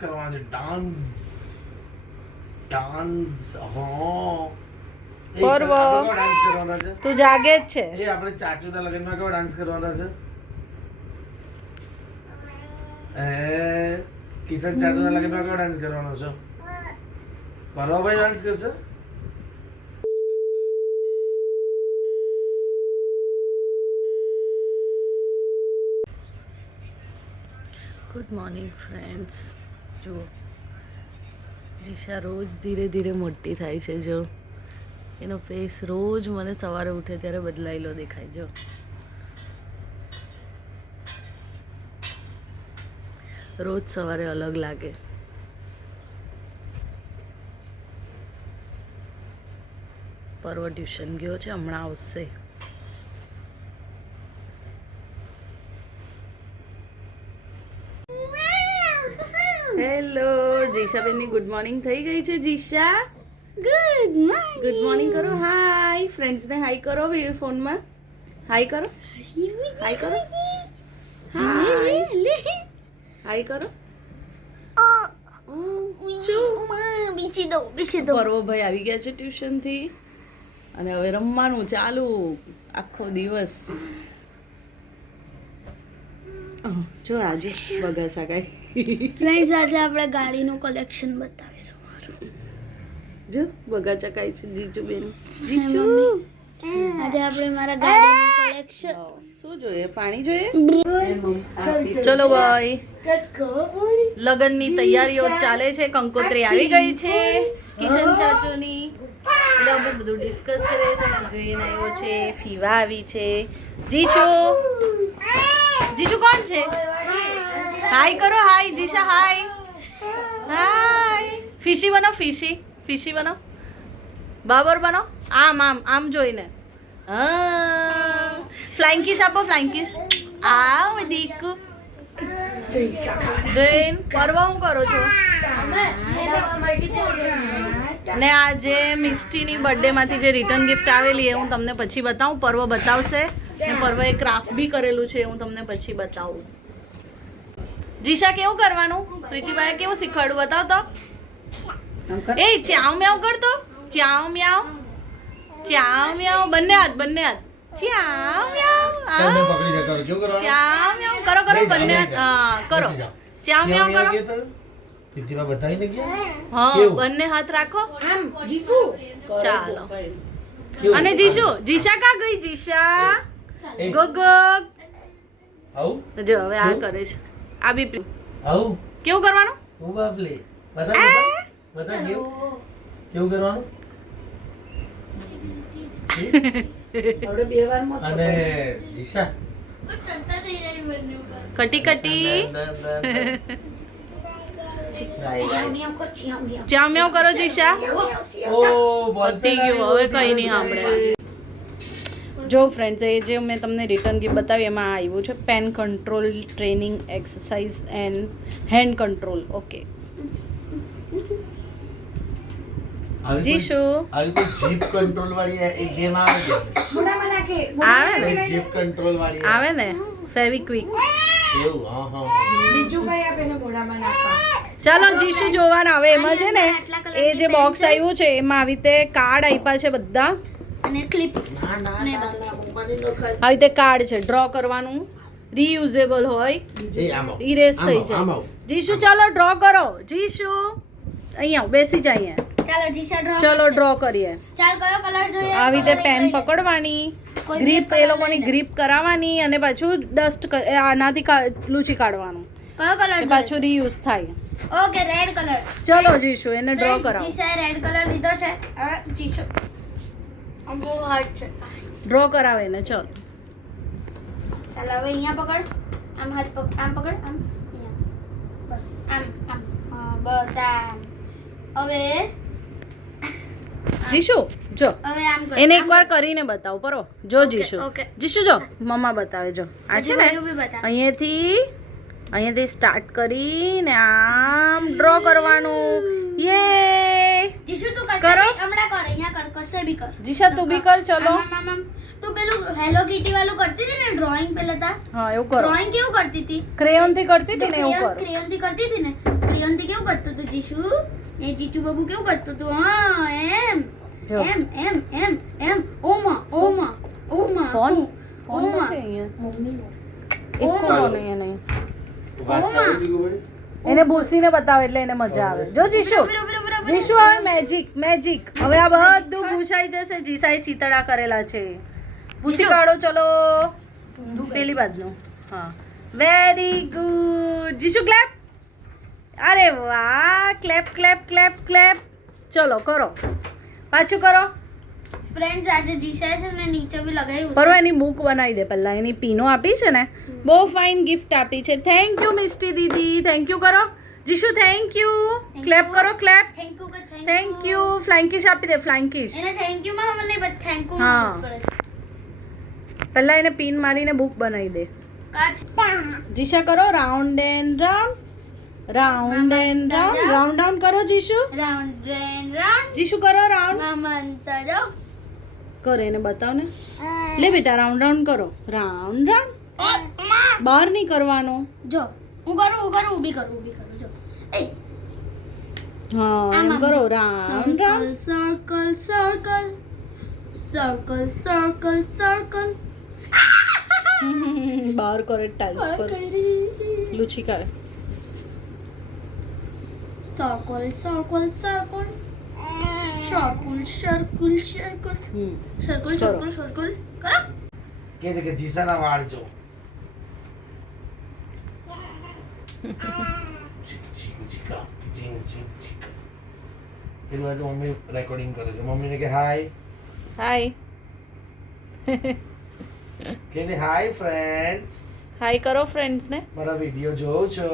કરવાનો છે dance dance હા પર્વ ડાન્સ કરવાના છે તું જાગે જ છે. એ આપણે ચાચુના લગ્નમાં કેવો ડાન્સ કરવાના છે કિશન ચાચુના લગ્નમાં કેવો ડાન્સ કરવાનો છે પર્વભાઈ ડાન્સ કરશે ગુડ મોર્નિંગ ફ્રેન્ડ્સ. જો જીશા રોજ ધીરે ધીરે મોટી થાય છે. જો એનો ફેસ રોજ મને સવારે ઉઠે ત્યારે બદલાયેલો દેખાય. જો રોજ સવારે અલગ લાગે. પર્વ ટ્યુશન ગયો છે, હમણાં આવશે. હેલો, જીશાબેનની ગુડ મોર્નિંગ થઈ ગઈ છે. જીશા ગુડ મોર્નિંગ કરો. હાય ફ્રેન્ડ્સને હાય કરો. ફોનમાં હાય કરો. હાય કરો. હાય કરો. પર્વભાઈ આવી ગયા છે ટ્યુશનથી અને હવે રમવાનું ચાલુ આખો દિવસ. જો આજે બગાસા કાંઈ ફ્રેન્ડ્સ, આજે આપણે ગાડીનું કલેક્શન બતાવીશું. જો બગા ચકાય છે જીજુ બેન. આજે આપણે મારા ગાડીનું કલેક્શન. શું જોઈએ? પાણી જોઈએ? ચલો ભાઈ, લગનની તૈયારીઓ ચાલે છે. કંકોત્રી આવી ગઈ છે કિશન ચાચુની. એટલે અમે બધું ડિસ્કસ કરીએ. તમે જોઈને આવ્યો છે. ફીવા આવી છે. જીજુ જીજુ કોણ છે? હાય કરો. હાય જીશા. હાય હાય. ફિશી બનો. ફિશી બનો. બાબર બનો. આમ આમ આમ જોઈને. હા, ફ્લાઇંગ કિસ આપો. Flying kiss. આવ દીકુ. જોઈન પર્વ હું કરો છો? ને આજે મિસ્ટીની બર્થડેમાંથી જે રિટર્ન ગિફ્ટ આવેલી એ હું તમને પછી બતાવું. પર્વ બતાવશે ને પર્વએ ક્રાફ્ટ બી કરેલું છે, હું તમને પછી બતાવું. જીશા કેવું કરવાનું? પ્રીતિભાઈ કેવું શીખવાડું? બતાવ તો. એ ચ્યાવ મ્યાવ કરતો. ચ્યાવ મ્યાવ. ચ્યાવ મ્યાવ. બંને હાથ. ચ્યાવ મ્યાવ. ચ્યાવ મ્યાવ કરો. બંને હાથ. હા કરો. ચ્યાવ મ્યાવ કરો. પ્રીતિભા બતાવીને ગયા હા, બંને હાથ રાખો. ચાલો. અને જીશા કા ગઈ? જીશા ગો ગો. આવું જો હવે આ કરે છે. આ બી આવું કેવું કરવાનું? ઓ બાપલે બતા કેવું કરવાનું? અને જીશા કટી ચ્યામ્યાવ કરો જીશા. પતી ગયું, હવે કઈ નહીં સાંભળે. જો ફ્રેન્ડ્સ, એ જે મેં તમને રિટર્ન ગિફ્ટ બતાવી એમાં આવ્યું છે pen control training exercise and hand control. Okay જીશુ આવી કોઈ જીપ કંટ્રોલ વાળી એક ગેમ આવે છે. આવે ને? જીપ કંટ્રોલ વાળી આવે ને ફેવિક્વિક. એવું? હા ચાલો જીશુ જોવાના. હવે એમાં છે ને એ જે બોક્સ આવ્યું છે એમાં આવી રીતે કાર્ડ આપ્યા છે બધા અને ક્લિપ્સ ને આવી રીતે કાર્ડ છે. ડ્રો કરવાનું. રીયુઝેબલ હોય, ઇરેઝ થઈ જાય. જીશુ ચાલો ડ્રો કરો. જીશુ અહીંયા બેસી જાય. અહીંયા ચાલો જીશા ડ્રો. ચલો ડ્રો કરીએ. ચાલ કયો કલર જોઈએ? આવી રીતે પેન પકડવાની, ગ્રીપ એ લોકોની ગ્રીપ કરાવવાની અને પાછું ડસ્ટ આનાથી લૂછી કાઢવાનું. કયો કલર? પાછું રીયુઝ થાય. Okay, red colour. ચલો જીશુ એને ડ્રો કરાવો. જીશાએ રેડ કલર લીધો છે. હવે જીશુ બહુ હાર્ડ છે. ડ્રો કરાવે ને. ચલો ચાલ હવે અહીંયા પકડ. આમ હાથ પકડ. આમ પકડ. આમ અહીંયા. બસ આમ. હા બસ આમ. હવે જીશુ જો હવે આમ કર. એને એકવાર કરીને બતાવો. પરો જો જીશુ. ઓકે. જીશુ જો મમ્મા બતાવે. જો આ છે ને અહીંયાથી સ્ટાર્ટ કરીને આમ ડ્રો કરવાનું. યે જીશુ તું કશે કરો. બી હમણાં કર. અહીંયા કર. કશે બી કર. જીશા તું બી કર. ચલો આમ. તું પેલું હેલો કિટી વાળું કરતી હતી ને ડ્રોઈંગ પેલા તા? હા એવું કરો. ડ્રોઈંગ કેવું કરતી હતી? ક્રેયોન થી કરતી હતી ને એવું કરો. ક્રેયોન થી કરતી હતી ને? રિયોનથી કેવું કરતો તો જીશુ? એ જીજુ બાબુ કેવું કરતો તો? હા એમ જો. એમ ઓમા ફોન નથી અહીંયા. મમ્મીનો એક ફોન અહીંયા નહીં. વાત કરી દીધું ભાઈ. એને ભૂસીને બતાવે એટલે એને મજા આવે. જો જીશુ જીશુ હવે મેજિક હવે આ બધું ભૂસાઈ જશે. જીસાએ ચીતડા કરેલા છે. ભૂસી કાઢો ચલો પેલી બાજુનું. હા વેરી ગુડ જીશુ ક્લેપ. અરે વાહ ક્લેપ ક્લેપ ક્લેપ ક્લેપ. ચલો કરો પાછું કરો. ફ્રેન્ડ્સ આજે જીશાએ છે ને નીચે બી લગાવ્યું પરવા એની બુક બનાવી દે પહેલા. એની પીનો આપી છે ને બહુ ફાઇન ગિફ્ટ આપી છે. થેન્ક યુ મિસ્ટી દીદી. થેન્ક યુ કરો જીશુ. થેન્ક યુ ક્લેપ કરો clap. Thank you thank you flying kiss આપી દે ફ્લાઇંકિશ. એને થેન્ક યુ માં મને બસ થેન્ક યુ હા. કરે પહેલા એને પિન મારીને બુક બનાવી દે. કાચ જીશા કરો round and round round and round round round કરો Jishu. Round and round Jishu કરો રાઉન્ડ. મામન તજો કરો એને બતાવ ને. લે બેટા રાઉન્ડ રાઉન્ડ કરો. રાઉન્ડ રાઉન્ડ બહાર નહીં કરવાનો. જો હું કરું ઊભી કરું જો એ હા એમ કરો round round. Circle circle circle circle circle બહાર કરે ટાઇલ્સ પર લૂછી કાઢે. Circle circle circle circle circle circle circle circle circle કરો કે દે કે જીસાના વાળ જો. ચીકા ચીકા. પેલી વાર મમ્મી રેકોર્ડિંગ કરે છે. મમ્મીને કે હાય. હાય કે ને હાય ફ્રેન્ડ્સ. હાય કરો ફ્રેન્ડ્સ ને. મારા વિડિયો જોવો છો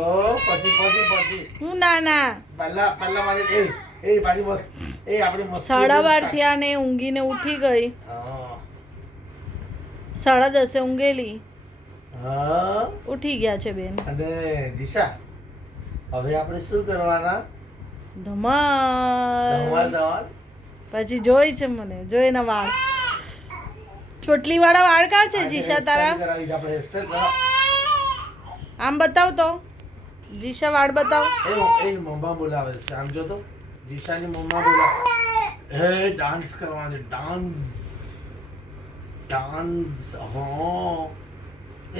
પછી હું ના ના પહેલા મારી એ પાછી મસ્ત એ આપણી મસ્ત 12:30 થયા ને ઊંઘીને ઉઠી ગઈ. હા 10:30 ઊંઘેલી. હા ઉઠી ગયા છે બેન. અને જીશા હવે આપણે શું કરવાના? ધમાલ ધમાલ. પછી જોઈ છે મને જોઈ ના વાળ ચોટલી વાળા વાળ કા છે જીશા તારા? કરાવી છે આપણે હેરસ્ટાઈલ કરા. આમ બતાવ તો જીશા વાળ બતાવ. એ મમ્મા બોલાવે છે. આમ જો તો જીશાની મમ્મા બોલાવે. હે ડાન્સ કરવાનો છે. ડાન્સ હા.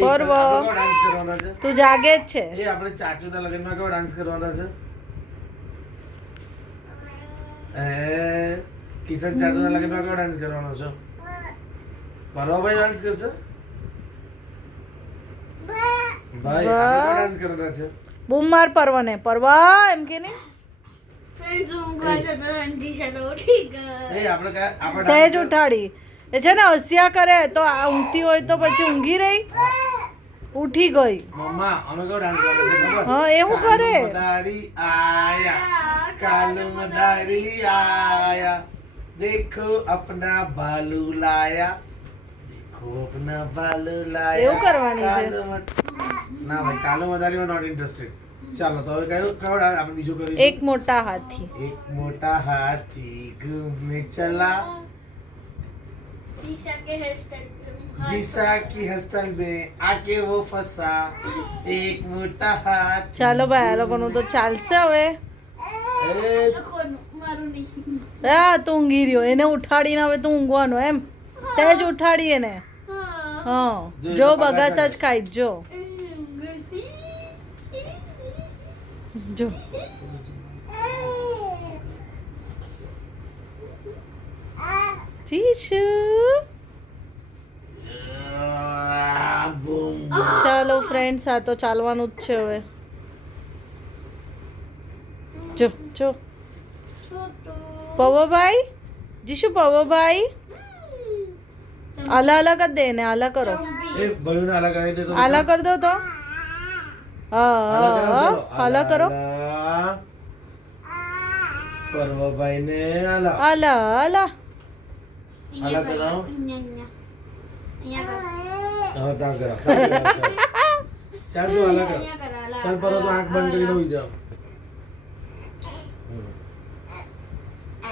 પર્વ. ડાન્સ કરવાના છે. તું જાગે જ છે. એ આપણે ચાચુના લગ્નમાં કેવો ડાન્સ કરવાના છે? કિશન ચાચુના લગ્નમાં કેવો ડાન્સ કરવાનો છે? પર્વભાઈ ડાન્સ કરશે? ભાઈ આપણે કેવો ડાન્સ કરવાના છે? બૂમ માર પર્વને. પરવા એમ કે નહીં. ફ્રેન્ડ્સ હું ગાતો તો જીશા તો ઉઠી ગઈ એ આપણે તે જ ઉઠાડી. એ છે ને હસ્યા કરે તો આ ઊંઘતી હોય તો પછી ઊંઘી રહી. ઉઠી ગઈ. મમ્મા અમે કેવો ડાન્સ કરવાનો છે ખબર? હા એવું કરે. મદારી આયા કાલુ મદારી આયા देखो अपना बालू लाया देखो अपना बालू लाया. એવું કરવાની છે. ના ભાઈ કાલુ મદારીમાં નોટ ઇન્ટરેસ્ટેડ. ચાલો તો હવે કયો આપણે બીજું કરીશું. એક મોટા હાથી. एक मोटा हाथी घूमने चला जीशा के हेयर स्टाइल जीसा की हस्टल में आके वो फंसा एक मोटा हाथी. ચાલો ભાઈ આ લોકોનું તો ચાલશે હવે. એ મારું નહીં હા તું ઊંઘી રહ્યો. એને ઉઠાડીને હવે તું ઊંઘવાનો એમ. તે જ ઉઠાડી એને. હા જો બગાસા જ ખાઈ જો જો. જીશુ બૂમ. ચાલો ફ્રેન્ડ્સ આ તો ચાલવાનું જ છે હવે. જો જો પવભાઈ જીશુ પવભાઈ આલા આલા કર દે ને આલા કરો. એ ભયુને આલા કરી દે તો. આલા કર દો તો. હા આલા કરો. પર્વભાઈ ને આલા આલા આલા. આલા કરાવો. હા તા કરા. ચાલ તો આલા કર. ચાલ પર્વ તો આંખ બંધ કરીને હોઈ જાઓ.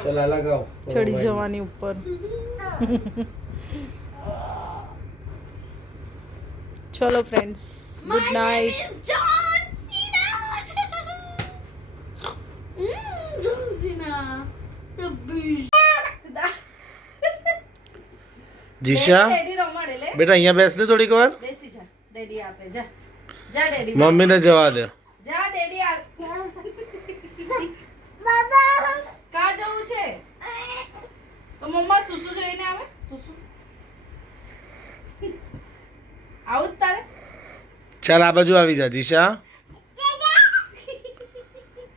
ચાલ આલા ગાઓ. ચડી જવાની ઉપર. ચલો ફ્રેન્ડ્સ ગુડ નાઇટ. ના જીશા ડેડી રમાડે લે બેટા અહીંયા બેસ ને થોડીક વાર બેસી જા ડેડી આપે જા જા ડેડી મમ્મીને જવા દે જા ડેડી આવે કા જવું છે તો મમ્મા સુસુ જોઈને આવે સુસુ આવું જ તારે ચાલ આ બાજુ આવી જા જીશા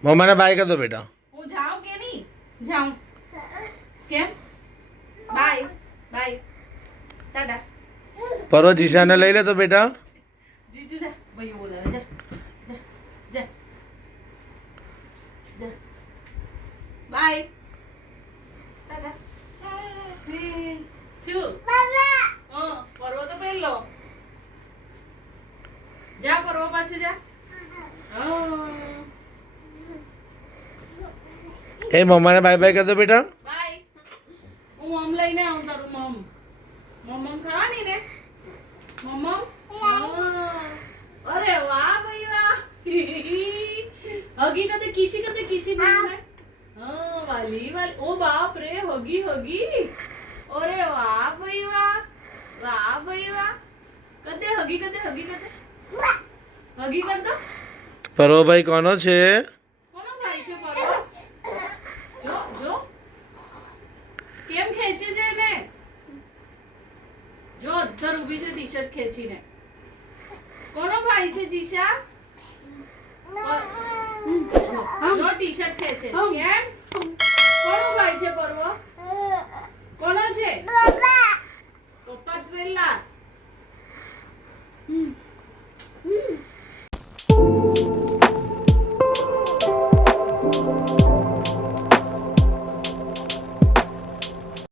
મમ્માને બાય કર દો બેટા હું જાઉં કે નહીં જાઉં કેમ બાય બાય ટાટા પરો જીશાને લઈ લે તો બેટા જીજુ જા ભાઈ બોલાવે જા જા જા જા બાય ટાટા શું હા પરવો તો પહેલો જા પરવો પાસે જા એ મમ્માને બાય બાય કર દો બેટા બાય હું મમ લઈને આવું તારું મમ ખાવાની ને મમ અરે વાહ ભાઈ વાહ હગી કદે કિસી બોલને હા વાલી ઓ બાપ રે હગી અરે વાહ ભાઈ વાહ કદે હગી કર દો પરો ભાઈ કોનો છે કોનો ભાઈ છે પરો જો કેમ ખેંચે છે ને જો અધર ઊભી છે ટી-શર્ટ ખેંચીને કોનો ભાઈ છે જીશા જો ટી-શર્ટ ખેંચે છે કેમ કોનો ભાઈ છે પરવો કોનો છે પપ્પા જ પહેલા